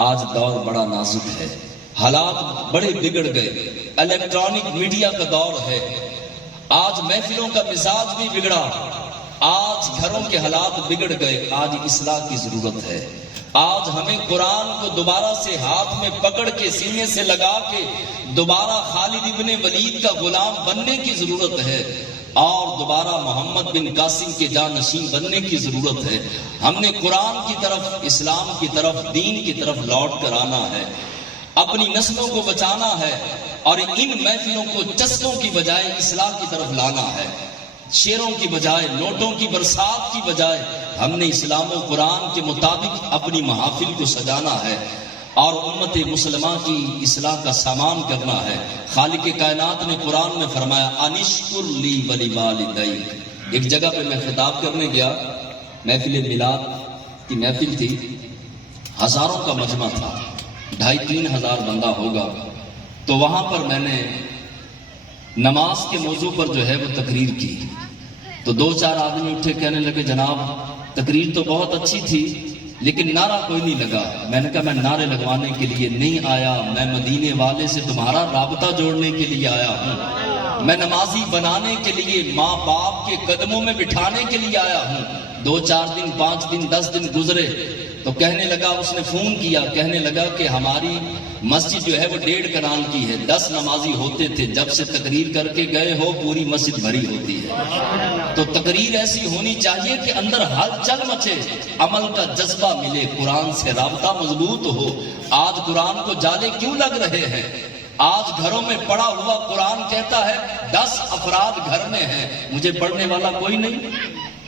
آج دور بڑا نازک ہے، حالات بڑے بگڑ گئے، الیکٹرانک میڈیا کا دور ہے، آج محفلوں کا مزاج بھی بگڑا، آج گھروں کے حالات بگڑ گئے، آج اصلاح کی ضرورت ہے۔ آج ہمیں قرآن کو دوبارہ سے ہاتھ میں پکڑ کے سینے سے لگا کے دوبارہ خالد ابن ولید کا غلام بننے کی ضرورت ہے، اور دوبارہ محمد بن قاسم کے جانشین بننے کی ضرورت ہے۔ ہم نے قرآن کی طرف، اسلام کی طرف، دین کی طرف لوٹ کر آنا ہے، اپنی نسلوں کو بچانا ہے، اور ان محفلوں کو چسکوں کی بجائے اصلاح کی طرف لانا ہے۔ شیروں کی بجائے، نوٹوں کی برسات کی بجائے ہم نے اسلام و قرآن کے مطابق اپنی محافل کو سجانا ہے اور امت مسلمہ کی اصلاح کا سامان کرنا ہے۔ خالق کائنات نے قرآن میں فرمایا انشکر لی ولی والدیک۔ ایک جگہ پہ میں خطاب کرنے گیا، محفل میلاد کی محفل تھی، ہزاروں کا مجمع تھا، 2500 3,000 بندہ ہوگا۔ تو وہاں پر میں نے نماز کے موضوع پر جو ہے وہ تقریر کی، تو 2-4 آدمی اٹھے، کہنے لگے جناب تقریر تو بہت اچھی تھی لیکن نعرہ کوئی نہیں لگا۔ میں نے کہا میں نعرے لگوانے کے لیے نہیں آیا، میں مدینے والے سے تمہارا رابطہ جوڑنے کے لیے آیا ہوں، میں نمازی بنانے کے لیے، ماں باپ کے قدموں میں بٹھانے کے لیے آیا ہوں۔ 2-4 دن، 5 دن، 10 دن گزرے تو کہنے لگا، اس نے فون کیا، کہنے لگا کہ ہماری مسجد جو ہے وہ 1.5 کنال کی ہے، 10 نمازی ہوتے تھے، جب سے تقریر کر کے گئے ہو پوری مسجد بھری ہوتی ہے۔ تو تقریر ایسی ہونی چاہیے کہ اندر ہلچل مچے، عمل کا جذبہ ملے، قرآن سے رابطہ مضبوط ہو۔ آج قرآن کو جالے کیوں لگ رہے ہیں؟ آج گھروں میں پڑھا ہوا قرآن کہتا ہے 10 افراد گھر میں ہیں، مجھے پڑھنے والا کوئی نہیں۔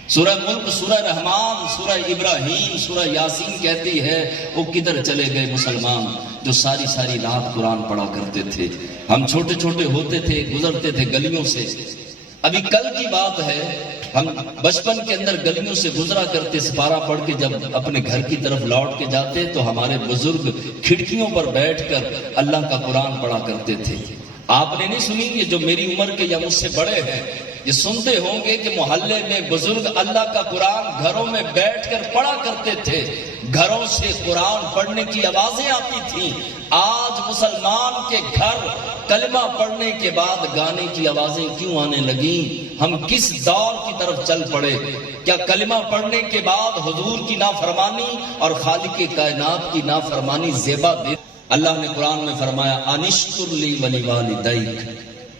سورہ ملک، سورہ رحمان، سورہ ابراہیم، سورہ یاسین کہتی ہے وہ کدھر چلے گئے مسلمان جو ساری ساری رات قرآن پڑھا کرتے تھے۔ ہم چھوٹے چھوٹے ہوتے تھے، گزرتے تھے گلیوں سے۔ ابھی کل کی بات ہے، ہم بچپن کے اندر گلیوں سے گزرا کرتے، سپارہ پڑھ کے جب اپنے گھر کی طرف لوٹ کے جاتے تو ہمارے بزرگ کھڑکیوں پر بیٹھ کر اللہ کا قرآن پڑھا کرتے تھے۔ آپ نے نہیں سنی؟ یہ جو میری عمر کے یا مجھ سے بڑے ہیں یہ سنتے ہوں گے کہ محلے میں بزرگ اللہ کا قرآن گھروں میں بیٹھ کر پڑھا کرتے تھے، گھروں سے قرآن پڑھنے کی آوازیں آتی تھیں۔ آج مسلمان کے گھر کلمہ پڑھنے کے بعد گانے کی آوازیں کیوں آنے لگیں؟ ہم کس دور کی طرف چل پڑے؟ کیا کلمہ پڑھنے کے بعد حضور کی نافرمانی اور خالق کائنات کی نافرمانی زیبا دے؟ اللہ نے قرآن میں فرمایا انشکر لی ولی والدیک،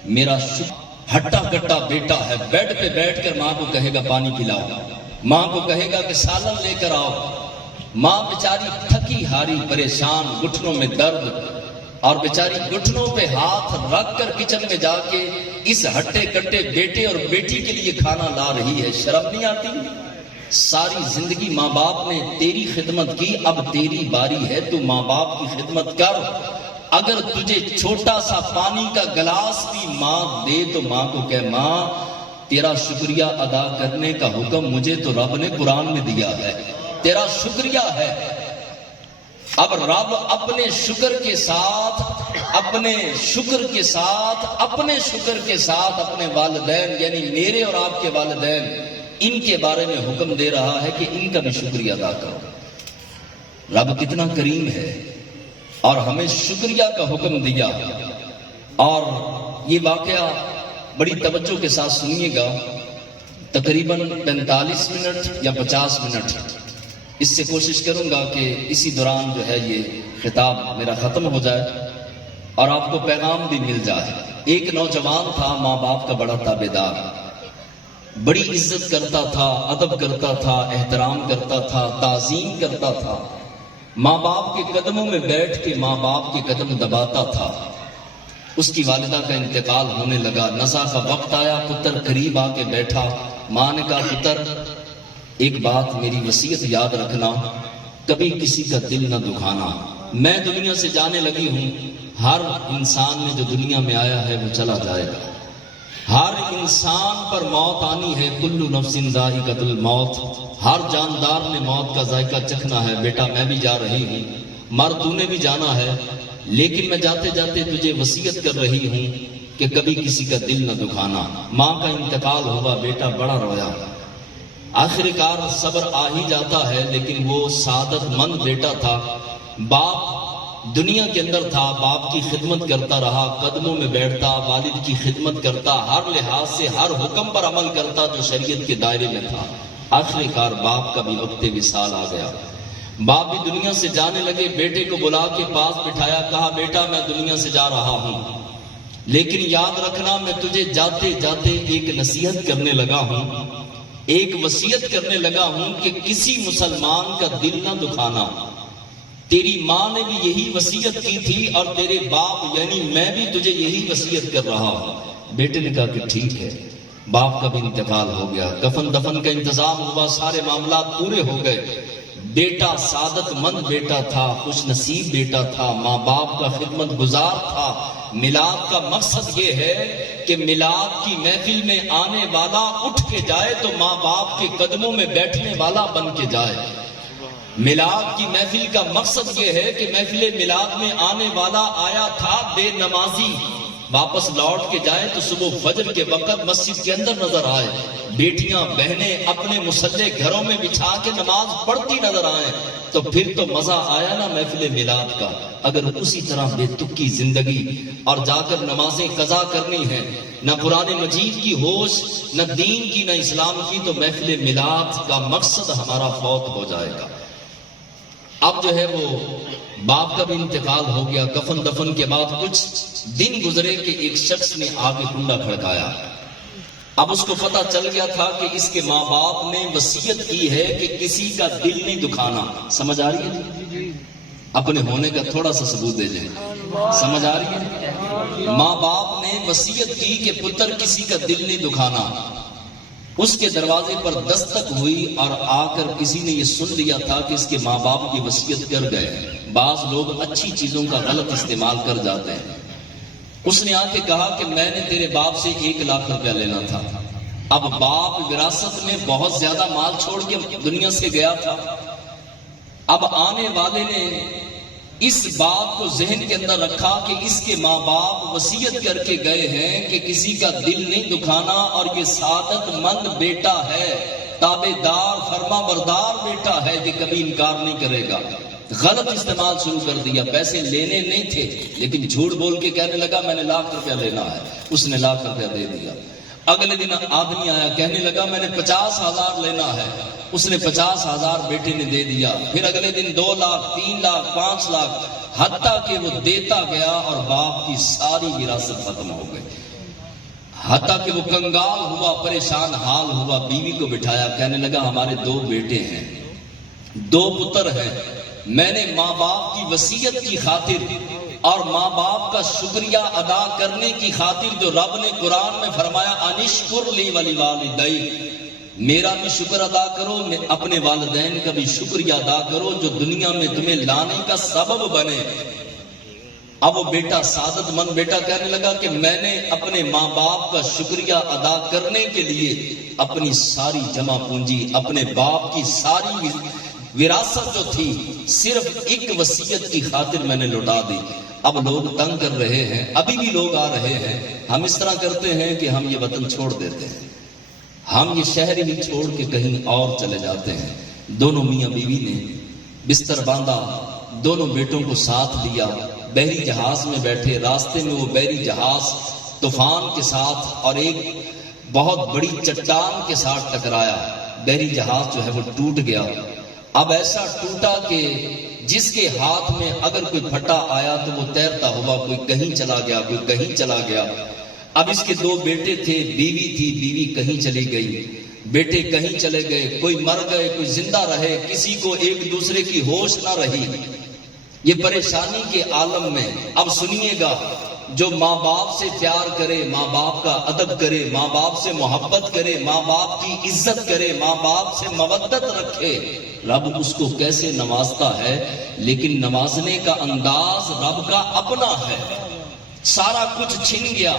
میرا شکر۔ ہٹا کٹا بیٹا ہے، بیڈ پہ بیٹھ کر ماں کو کہے گا پانی پلاؤ، ماں کو کہے گا کہ سالن لے کر آؤ، ماں بیچاری تھکی ہاری پریشان، گھٹنوں میں درد، اور بیچاری گھٹنوں پہ ہاتھ رکھ کر کچن میں جا کے اس ہٹے کٹے بیٹے اور بیٹی کے لیے کھانا لا رہی ہے۔ شرم نہیں آتی؟ ساری زندگی ماں باپ نے تیری خدمت کی، اب تیری باری ہے، تو ماں باپ کی خدمت کر۔ اگر تجھے چھوٹا سا پانی کا گلاس بھی ماں دے تو ماں کو کہے ماں تیرا شکریہ ادا کرنے کا حکم مجھے تو رب نے قرآن میں دیا ہے، تیرا شکریہ ہے۔ اب رب اپنے شکر کے ساتھ، اپنے شکر کے ساتھ، اپنے شکر کے ساتھ اپنے والدین یعنی میرے اور آپ کے والدین، ان کے بارے میں حکم دے رہا ہے کہ ان کا بھی شکریہ ادا کرو۔ رب کتنا کریم ہے اور ہمیں شکریہ کا حکم دیا۔ اور یہ واقعہ بڑی توجہ کے ساتھ سنیے گا، تقریباً 45 منٹ یا 50 منٹ، اس سے کوشش کروں گا کہ اسی دوران جو ہے یہ خطاب میرا ختم ہو جائے اور آپ کو پیغام بھی مل جائے۔ ایک نوجوان تھا، ماں باپ کا بڑا تابعدار، بڑی عزت کرتا تھا، ادب کرتا تھا، احترام کرتا تھا، تعظیم کرتا تھا، ماں باپ کے قدموں میں بیٹھ کے ماں باپ کے قدم دباتا تھا۔ اس کی والدہ کا انتقال ہونے لگا، نزا کا وقت آیا، پتر قریب آ کے بیٹھا، ماں نے کہا پتر ایک بات میری وصیت یاد رکھنا، کبھی کسی کا دل نہ دکھانا، میں دنیا سے جانے لگی ہوں، ہر انسان نے جو دنیا میں آیا ہے وہ چلا جائے گا، ہر انسان پر موت آنی ہے، کل نفس ذائقۃ الموت، ہر جاندار نے موت کا ذائقہ چکھنا ہے، بیٹا میں بھی جا رہی ہوں، مر تو نے بھی جانا ہے، لیکن میں جاتے جاتے تجھے وصیت کر رہی ہوں کہ کبھی کسی کا دل نہ دکھانا۔ ماں کا انتقال ہوا، بیٹا بڑا رویا، آخر کار صبر آ ہی جاتا ہے، لیکن وہ سعادت مند بیٹا تھا، باپ دنیا کے اندر تھا، باپ کی خدمت کرتا رہا، قدموں میں بیٹھتا، والد کی خدمت کرتا، ہر لحاظ سے ہر حکم پر عمل کرتا جو شریعت کے دائرے میں تھا۔ آخر کار باپ کا بھی وقت وصال آ گیا، باپ بھی دنیا سے جانے لگے۔ بیٹے کو بلا کے پاس بٹھایا، کہا بیٹا میں دنیا سے جا رہا ہوں، لیکن یاد رکھنا میں تجھے جاتے جاتے ایک نصیحت کرنے لگا ہوں، ایک وصیت کرنے لگا ہوں کہ کسی مسلمان کا دل نہ دکھانا۔ تیری ماں نے بھی یہی وصیت کی تھی اور تیرے باپ یعنی میں بھی تجھے یہی وصیت کر رہا ہوں۔ بیٹے نے کہا کہ ٹھیک ہے۔ باپ کا بھی انتقال ہو گیا، کفن دفن کا انتظام ہوا، سارے معاملات پورے ہو گئے۔ بیٹا سعادت مند بیٹا تھا، خوش نصیب بیٹا تھا، ماں باپ کا خدمت گزار تھا۔ میلاد کا مقصد یہ ہے کہ میلاد کی محفل میں آنے والا اٹھ کے جائے تو ماں باپ کے قدموں میں بیٹھنے والا بن کے جائے۔ میلاد کی محفل کا مقصد یہ ہے کہ محفل میلاد میں آنے والا آیا تھا بے نمازی، واپس لوٹ کے جائے تو صبح فجر کے وقت مسجد کے اندر نظر آئے، بیٹیاں بہنیں اپنے مصلے گھروں میں بچھا کے نماز پڑھتی نظر آئیں، تو پھر تو مزہ آیا نا محفل میلاد کا۔ اگر اسی طرح بے تکی زندگی اور جا کر نمازیں قضا کرنی ہیں، نہ قرآن مجید کی ہوش، نہ دین کی، نہ اسلام کی، تو محفل میلاد کا مقصد ہمارا فوت ہو جائے گا۔ اب جو ہے وہ باپ کا بھی انتقال ہو گیا۔ کفن دفن کے بعد کچھ دن گزرے کہ ایک شخص نے آ کے کنڈا کھڑکایا۔ اب اس کو پتہ چل گیا تھا کہ اس کے ماں باپ نے وصیت کی ہے کہ کسی کا دل نہیں دکھانا۔ سمجھ آ رہی ہے؟ اپنے ہونے کا تھوڑا سا ثبوت دے دیں۔ سمجھ آ رہی ہے؟ ماں باپ نے وصیت کی کہ پتر کسی کا دل نہیں دکھانا۔ اس کے دروازے پر دستک ہوئی اور آ کر کسی نے یہ سن لیا تھا کہ اس کے ماں باپ کی وصیت کر گئے۔ بعض لوگ اچھی چیزوں کا غلط استعمال کر جاتے ہیں۔ اس نے آ کے کہا کہ میں نے تیرے باپ سے 1 لاکھ روپیہ لینا تھا۔ اب باپ وراثت میں بہت زیادہ مال چھوڑ کے دنیا سے گیا تھا۔ اب آنے والے نے اس بات کو ذہن کے اندر رکھا کہ اس کے ماں باپ وصیت کر کے گئے ہیں کہ کسی کا دل نہیں دکھانا، اور یہ سعادت مند بیٹا ہے، تابعدار فرما بردار بیٹا ہے، یہ کبھی انکار نہیں کرے گا۔ غلط استعمال شروع کر دیا۔ پیسے لینے نہیں تھے لیکن جھوٹ بول کے کہنے لگا میں نے 1 لاکھ روپیہ لینا ہے۔ اس نے 1 لاکھ روپیہ دے دیا۔ اگلے دن آدمی آیا، کہنے لگا میں نے 50,000 لینا ہے۔ اس نے 50,000 بیٹے نے دے دیا۔ پھر اگلے دن 2 لاکھ، 3 لاکھ، 5 لاکھ، حتیٰ کہ وہ دیتا گیا اور باپ کی ساری وراثت ختم ہو گئی۔ حتیٰ کہ وہ کنگال ہوا، پریشان حال ہوا، بیوی کو بٹھایا، کہنے لگا ہمارے 2 بیٹے ہیں، 2 پتر ہیں، میں نے ماں باپ کی وصیت کی خاطر اور ماں باپ کا شکریہ ادا کرنے کی خاطر جو رب نے قرآن میں فرمایا انشکر لی ولوالدیک، میرا بھی شکر ادا کرو، اپنے والدین کا بھی شکریہ ادا کرو جو دنیا میں تمہیں لانے کا سبب بنے۔ اب وہ بیٹا سعادت مند بیٹا کہنے لگا کہ میں نے اپنے ماں باپ کا شکریہ ادا کرنے کے لیے اپنی ساری جمع پونجی، اپنے باپ کی ساری وراثت جو تھی صرف ایک وصیت کی خاطر میں نے لوٹا دی۔ اب لوگ تنگ کر رہے ہیں، ابھی بھی لوگ آ رہے ہیں، ہم اس طرح کرتے ہیں کہ ہم یہ وطن چھوڑ دیتے ہیں، ہم یہ شہر ہی چھوڑ کے کہیں اور چلے جاتے ہیں۔ دونوں میاں بیوی نے بستر باندھا، دونوں بیٹوں کو ساتھ لیا، بحری جہاز میں بیٹھے۔ راستے میں وہ بحری جہاز طوفان کے ساتھ اور ایک بہت بڑی چٹان کے ساتھ ٹکرایا، بحری جہاز جو ہے وہ ٹوٹ گیا۔ اب ایسا ٹوٹا کہ جس کے ہاتھ میں اگر کوئی پھٹا آیا تو وہ تیرتا ہوا، کوئی کہیں چلا گیا، کوئی کہیں چلا گیا۔ اب اس کے 2 بیٹے تھے، بیوی تھی، بیوی کہیں چلی گئی، بیٹے کہیں چلے گئے، کوئی مر گئے، کوئی زندہ رہے، کسی کو ایک دوسرے کی ہوش نہ رہی۔ یہ پریشانی کے عالم میں اب سنیے گا، جو ماں باپ سے پیار کرے، ماں باپ کا ادب کرے، ماں باپ سے محبت کرے، ماں باپ کی عزت کرے، ماں باپ سے مودت رکھے، رب اس کو کیسے نوازتا ہے۔ لیکن نوازنے کا انداز رب کا اپنا ہے۔ سارا کچھ چھن گیا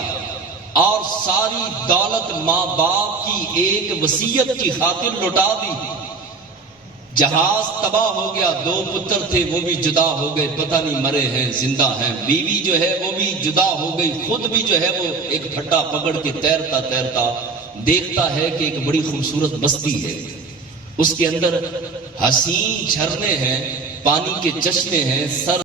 اور ساری دولت ماں باپ کی ایک وصیت کی خاطر لوٹا دی۔ جہاز تباہ ہو گیا، 2 پتر تھے وہ بھی جدا ہو گئے، پتہ نہیں مرے ہیں زندہ ہیں، بیوی جو ہے وہ بھی جدا ہو گئی، خود بھی جو ہے وہ ایک پھٹا پکڑ کے تیرتا تیرتا دیکھتا ہے کہ ایک بڑی خوبصورت بستی ہے، اس کے اندر حسین جھرنے ہیں، پانی کے چشمے ہیں، سر